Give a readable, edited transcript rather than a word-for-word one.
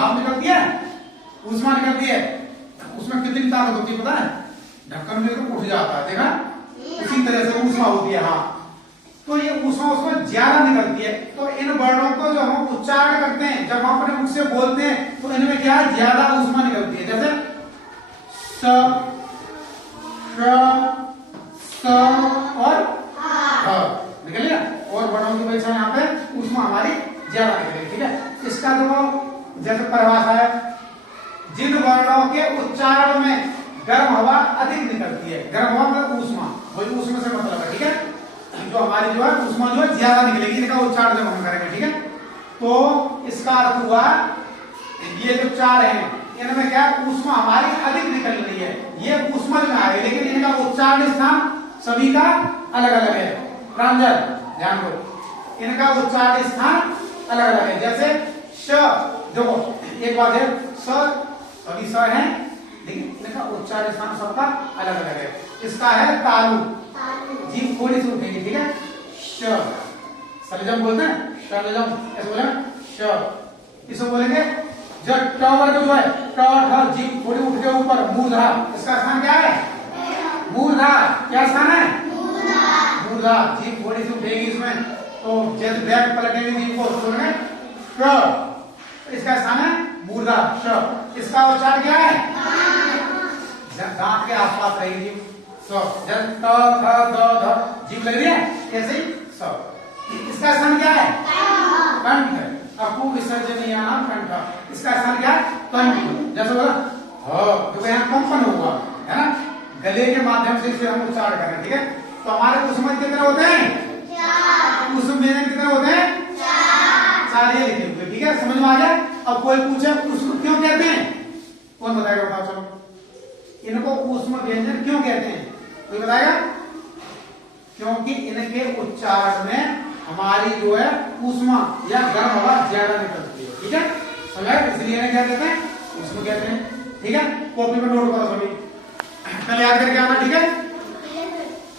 भाप निकलती है, ऊष्मा निकलती है, उसमें कितनी ताकत होती है पता है? ढक्कन में तो उठ जाता है, देखा? उसी तरह से ऊष्मा होती है। हाँ, तो ये ऊष्मा उसमें ज्यादा निकलती है। तो इन वर्णों को जो हम उच्चारण करते हैं, जब हम अपने मुख से बोलते हैं, तो इनमें क्या है? ज्यादा ऊष्मा निकलती है। जैसे स, श, स और ह निकल गया। और वर्णों की परीक्षा यहाँ पे ऊष्मा हमारी ज्यादा निकलेगी। ठीक है, इसका जो जैसे परिभाषा है, जिन वर्णों के उच्चारण में गर्म हवा अधिक निकलती है, गर्म हवा मतलब ऊष्मा, वही ऊष्मा से मतलब है। ठीक है, जो हमारी जो है ऊष्मा जो है ज्यादा निकलेगी, इनका उच्चारण जब हम करेंगे। ठीक है, तो इसका अर्थ हुआ ये जो चार हैं इनमें क्या ऊष्मा हमारी अधिक निकल रही है, ये ऊष्मा में आ रही है, लेकिन इनका उच्चारण स्थान सभी का अलग अलग है। प्रांजल ध्यान दो, इनका उच्चारण स्थान अलग अलग है। जैसे श, देखो एक बात है, स सभी स हैं, लेकिन इनका उच्चारण स्थान सबका अलग अलग है। इसका है तालु, जीभ थोड़ी सी उठेगी। ठीक है, श सलजम बोलते हैं, सलजम ऐसे बोले श। इसे बोलेंगे जब ट वर्ग जो है ट ठ, जीभ थोड़ी उठ के ऊपर, मूर्धा, इसका स्थान क्या है? मूर्धा। क्या स्थान है? मूर्धा। जीभ थोड़ी सी उठेगी इसमें, तो जैसे बैक पलटेंगे जीभ को, तो बोलेंगे ट, इसका स्थान है मूर्धा श। इसका उच्चारण क्या है? दांत के आसपास रहेगी जीभ। जब ट थ द ध जीभ लग रही है, ऐसे ही स। इसका स्थान क्या है? कंठ। अकु विसर्जनीयानाम कंठ, इसका स्थान क्या है? कंठ। जैसे बोला ह, जो यहाँ कंपन हुआ है ना, गले के माध्यम से इसे हम उच्चारण करें। ठीक है, तो हमारे ऊष्मा कितने होते हैं? ऊष्मा कितने होते हैं? चार ये लिखे हुए। ठीक है, समझ में आ गया? अब कोई पूछे ऊष्मा क्यों कहते हैं, कौन बताएगा? बताओ चलो, इनको ऊष्मा व्यंजन क्यों कहते हैं, कोई बताएगा? क्योंकि इनके उच्चारण में हमारी जो है ऊष्मा या गर्म हवा ज्यादा निकलती है। ठीक है, समझ, इसलिए इन्हें क्या कहते हैं? ऊष्मा कहते हैं। ठीक है, कॉपी में नोट करो सभी, कल याद करके आना। ठीक है।